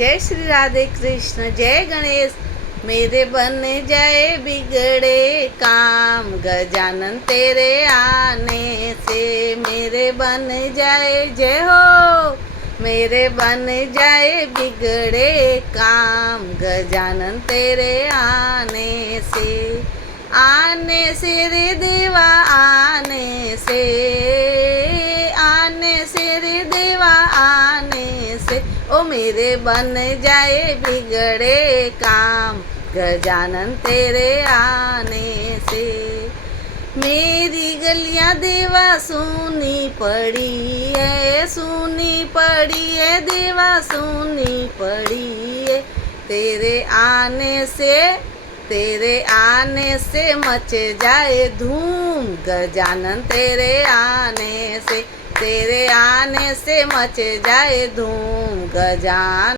जय श्री राधे कृष्ण जय गणेश। मेरे बन जाए बिगड़े काम, गजानन तेरे आने से मेरे बन जाए। जय हो। मेरे बन जाए बिगड़े काम, गजानन तेरे आने से रे देवा, आने से रे देवा, आने से ओ मेरे बन जाए बिगड़े काम, गजानन तेरे आने से। मेरी गलियां देवा सुनी पड़ी है, सुनी पड़ी है देवा, सुनी पड़ी है। तेरे आने से मच जाए धूम, गजानन तेरे आने से, तेरे आने से मच जाए धूम, गजानन।